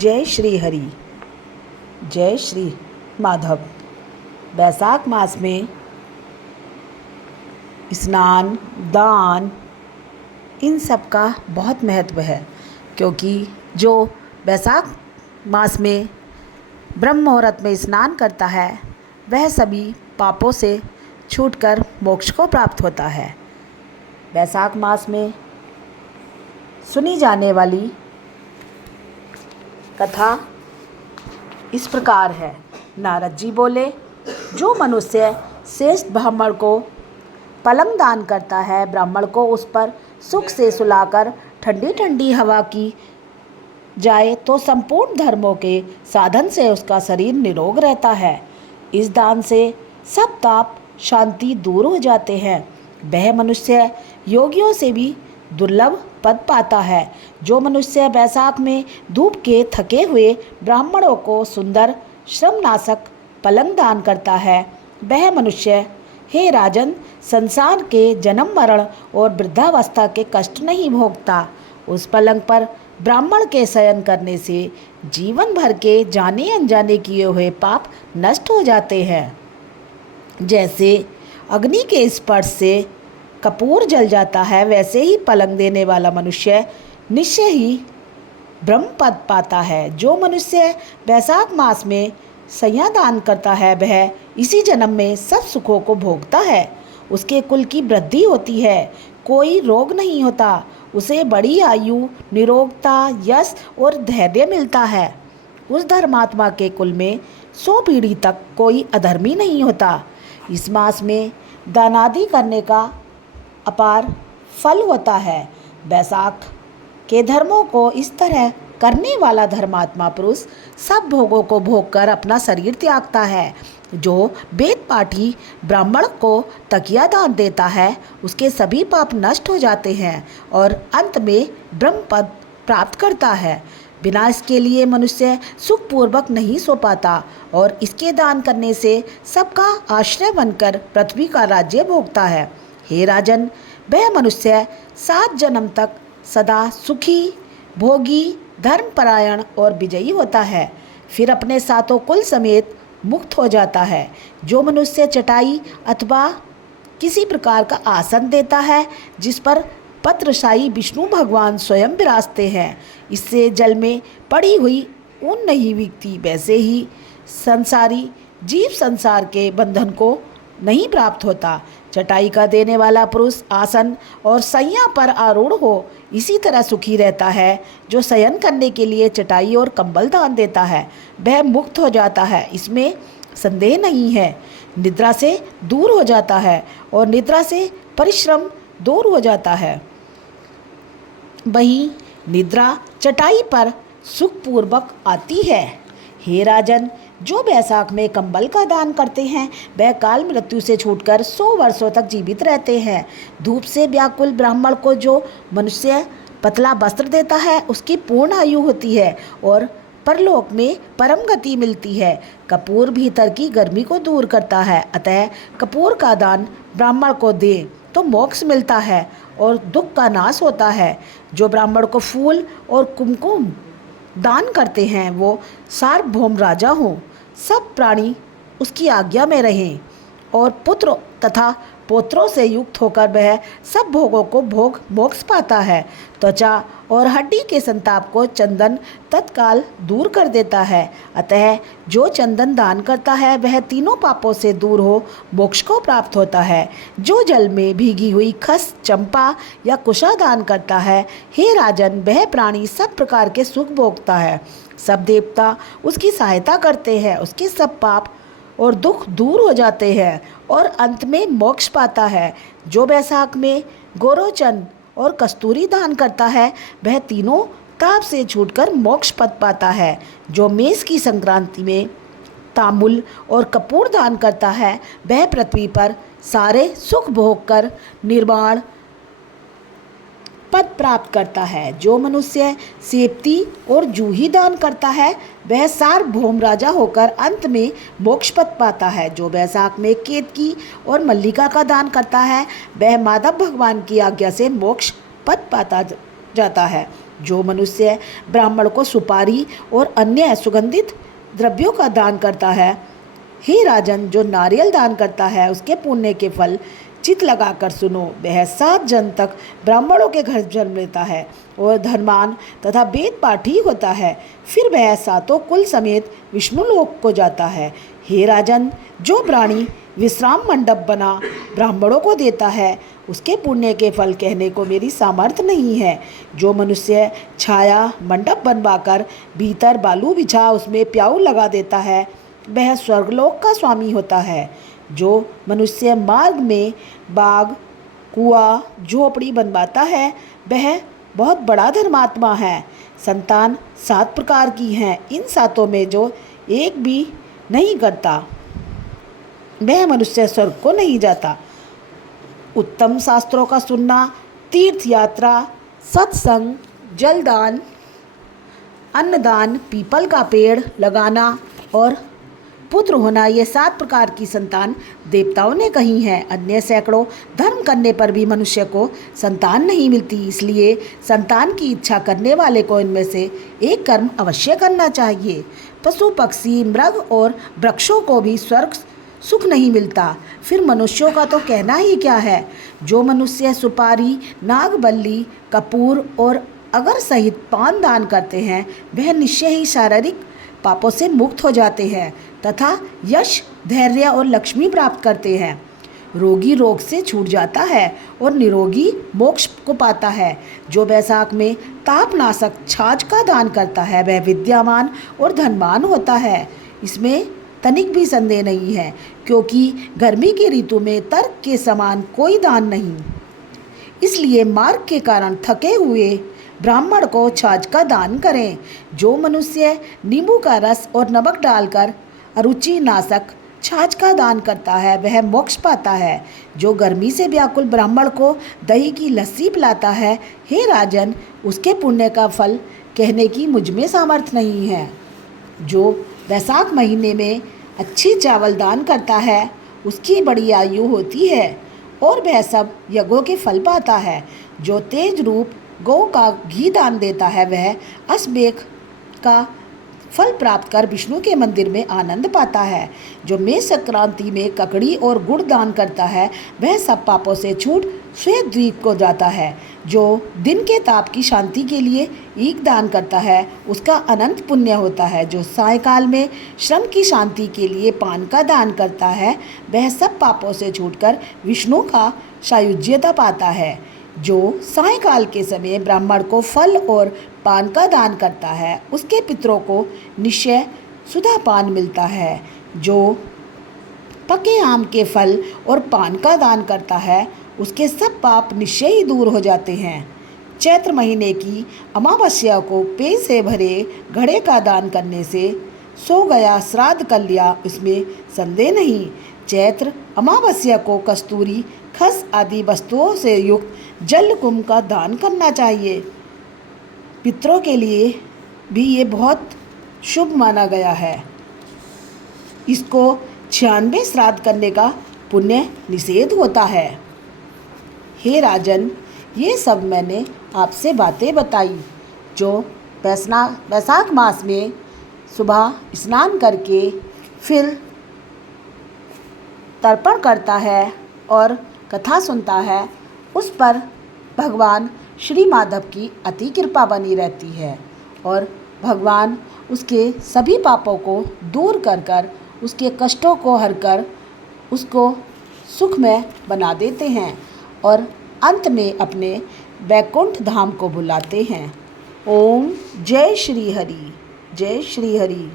जय श्री हरि, जय श्री माधव। बैसाख मास में स्नान, दान, इन सब का बहुत महत्व है, क्योंकि जो बैसाख मास में ब्रह्म मुहूर्त में स्नान करता है वह सभी पापों से छूटकर मोक्ष को प्राप्त होता है। बैसाख मास में सुनी जाने वाली कथा इस प्रकार है। नारद जी बोले, जो मनुष्य श्रेष्ठ ब्राह्मण को पलंग दान करता है, ब्राह्मण को उस पर सुख से सुलाकर ठंडी ठंडी हवा की जाए तो संपूर्ण धर्मों के साधन से उसका शरीर निरोग रहता है। इस दान से सब ताप शांति दूर हो जाते हैं। वह मनुष्य योगियों से भी दुर्लभ पद पाता है। जो मनुष्य बैसाख में धूप के थके हुए ब्राह्मणों को सुंदर श्रमनाशक पलंग दान करता है, वह मनुष्य, हे राजन, संसार के जन्म मरण और वृद्धावस्था के कष्ट नहीं भोगता। उस पलंग पर ब्राह्मण के शयन करने से जीवन भर के जाने अनजाने किए हुए पाप नष्ट हो जाते हैं। जैसे अग्नि के स्पर्श से कपूर जल जाता है, वैसे ही पलंग देने वाला मनुष्य निश्चय ही ब्रह्म पद पाता है। जो मनुष्य बैसाख मास में सैया दान करता है वह इसी जन्म में सब सुखों को भोगता है। उसके कुल की वृद्धि होती है, कोई रोग नहीं होता, उसे बड़ी आयु, निरोगता, यश और धैर्य मिलता है। उस धर्मात्मा के कुल में 100 पीढ़ी तक कोई अधर्मी नहीं होता। इस मास में दानादि करने का अपार फल होता है। बैसाख के धर्मों को इस तरह करने वाला धर्मात्मा पुरुष सब भोगों को भोगकर अपना शरीर त्यागता है। जो वेद पाठी ब्राह्मण को तकिया दान देता है, उसके सभी पाप नष्ट हो जाते हैं और अंत में ब्रह्म पद प्राप्त करता है। बिना इसके लिए मनुष्य सुखपूर्वक नहीं सो पाता और इसके दान करने से सबका आश्रय बनकर पृथ्वी का राज्य भोगता है। हे राजन, वह मनुष्य 7 जन्म तक सदा सुखी, भोगी, धर्मपरायण और विजयी होता है, फिर अपने सातों कुल समेत मुक्त हो जाता है। जो मनुष्य चटाई अथवा किसी प्रकार का आसन देता है जिस पर पत्रशाही विष्णु भगवान स्वयं विराजते हैं, इससे जल में पड़ी हुई ऊन नहीं भीगती। वैसे ही संसारी जीव संसार के बंधन को नहीं प्राप्त होता। चटाई का देने वाला पुरुष आसन और सैया पर आरूढ़ हो इसी तरह सुखी रहता है। जो शयन करने के लिए चटाई और कंबल दान देता है वह मुक्त हो जाता है, इसमें संदेह नहीं है। निद्रा से दूर हो जाता है और निद्रा से परिश्रम दूर हो जाता है। वहीं निद्रा चटाई पर सुखपूर्वक आती है। हे राजन, जो बैसाख में कंबल का दान करते हैं वह काल मृत्यु से छूटकर 100 वर्षों तक जीवित रहते हैं। धूप से व्याकुल ब्राह्मण को जो मनुष्य पतला वस्त्र देता है उसकी पूर्ण आयु होती है और परलोक में परम गति मिलती है। कपूर भीतर की गर्मी को दूर करता है, अतः कपूर का दान ब्राह्मण को दे तो मोक्ष मिलता है और दुख का नाश होता है। जो ब्राह्मण को फूल और कुमकुम दान करते हैं वो सार्वभौम राजा हों, सब प्राणी उसकी आज्ञा में रहें और पुत्र तथा पोत्रों से युक्त होकर वह सब भोगों को भोग मोक्ष पाता है। त्वचा और हड्डी के संताप को चंदन तत्काल दूर कर देता है, अतः जो चंदन दान करता है वह तीनों पापों से दूर हो मोक्ष को प्राप्त होता है। जो जल में भीगी हुई खस, चंपा या कुशा दान करता है, हे राजन, वह प्राणी सब प्रकार के सुख भोगता है। सब देवता उसकी सहायता करते हैं, उसके सब पाप और दुख दूर हो जाते हैं और अंत में मोक्ष पाता है। जो बैसाख में गोरोचन और कस्तूरी दान करता है वह तीनों ताप से छूटकर मोक्ष पद पाता है। जो मेष की संक्रांति में तांबुल और कपूर दान करता है वह पृथ्वी पर सारे सुख भोग कर निर्वाण पद प्राप्त करता है। जो मनुष्य सेप्ती और जूही दान करता है वह सार्वभौम राजा होकर अंत में मोक्ष पद पाता है। जो बैसाख में केतकी और मल्लिका का दान करता है वह माधव भगवान की आज्ञा से मोक्ष पद पाता जाता है। जो मनुष्य ब्राह्मण को सुपारी और अन्य सुगंधित द्रव्यों का दान करता है, हे राजन, जो नारियल दान करता है उसके पुण्य के फल चित लगाकर सुनो। वह 7 जन तक ब्राह्मणों के घर जन्म लेता है और धर्मान तथा वेद पाठी होता है। फिर वह 7 कुल समेत विष्णु लोक को जाता है। हे राजन, जो प्राणी विश्राम मंडप बना ब्राह्मणों को देता है उसके पुण्य के फल कहने को मेरी सामर्थ्य नहीं है। जो मनुष्य छाया मंडप बनवाकर भीतर बालू बिछा उसमें प्याऊ लगा देता है वह स्वर्गलोक का स्वामी होता है। जो मनुष्य मार्ग में बाग, कुआं, झोपड़ी बनवाता है वह बहुत बड़ा धर्मात्मा है। संतान 7 प्रकार की हैं, इन 7 में जो एक भी नहीं करता वह मनुष्य स्वर्ग को नहीं जाता। उत्तम शास्त्रों का सुनना, तीर्थ यात्रा, सत्संग, जलदान, अन्नदान, पीपल का पेड़ लगाना और पुत्र होना, ये 7 प्रकार की संतान देवताओं ने कही है। अन्य सैकड़ों धर्म करने पर भी मनुष्य को संतान नहीं मिलती, इसलिए संतान की इच्छा करने वाले को इनमें से एक कर्म अवश्य करना चाहिए। पशु पक्षी, मृग और वृक्षों को भी स्वर्ग सुख नहीं मिलता, फिर मनुष्यों का तो कहना ही क्या है। जो मनुष्य सुपारी, नागबल्ली, कपूर और अगर सहित पान दान करते हैं वह निश्चय ही शारीरिक पापों से मुक्त हो जाते हैं तथा यश, धैर्य और लक्ष्मी प्राप्त करते हैं। रोगी रोग से छूट जाता है और निरोगी मोक्ष को पाता है। जो बैसाख में तापनाशक छाछ का दान करता है वह विद्यावान और धनवान होता है। इसमें तनिक भी संदेह नहीं है, क्योंकि गर्मी की ऋतु में तर्क के समान कोई दान नहीं। इसलिए मार्ग के कारण थके हुए ब्राह्मण को छाछ का दान करें। जो मनुष्य नींबू का रस और नमक डालकर अरुचि नाशक छाछ का दान करता है वह मोक्ष पाता है। जो गर्मी से व्याकुल ब्राह्मण को दही की लस्सी पिलाता है, हे राजन, उसके पुण्य का फल कहने की मुझमें सामर्थ्य नहीं है। जो बैसाख महीने में अच्छी चावल दान करता है उसकी बड़ी आयु होती है और वह सब यज्ञों के फल पाता है। जो तेज रूप गौ का घी दान देता है वह असबेक का फल प्राप्त कर विष्णु के मंदिर में आनंद पाता है। जो मेष संक्रांति में ककड़ी और गुड़ दान करता है वह सब पापों से छूट श्वेत द्वीप को जाता है। जो दिन के ताप की शांति के लिए ईख दान करता है उसका अनंत पुण्य होता है। जो सायंकाल में श्रम की शांति के लिए पान का दान करता है वह सब पापों से छूटकर विष्णु का सायुज्यता पाता है। जो सायंकाल के समय ब्राह्मण को फल और पान का दान करता है उसके पितरों को निश्चय सुधा पान मिलता है। जो पके आम के फल और पान का दान करता है उसके सब पाप निश्चय ही दूर हो जाते हैं। चैत्र महीने की अमावस्या को पेय से भरे घड़े का दान करने से सो गया श्राद्ध कर लिया, इसमें संदेह नहीं। चैत्र अमावस्या को कस्तूरी, खस आदि वस्तुओं से युक्त जल कुंभ का दान करना चाहिए। पितरों के लिए भी ये बहुत शुभ माना गया है। इसको 96 श्राद्ध करने का पुण्य निषेध होता है। हे राजन, ये सब मैंने आपसे बातें बताई। जो वैशाख मास में सुबह स्नान करके फिर तर्पण करता है और कथा सुनता है उस पर भगवान श्री माधव की अति कृपा बनी रहती है और भगवान उसके सभी पापों को दूर कर कर उसके कष्टों को हर कर उसको सुखमय बना देते हैं और अंत में अपने वैकुंठ धाम को बुलाते हैं। ओम जय श्री हरि, जय श्री हरि।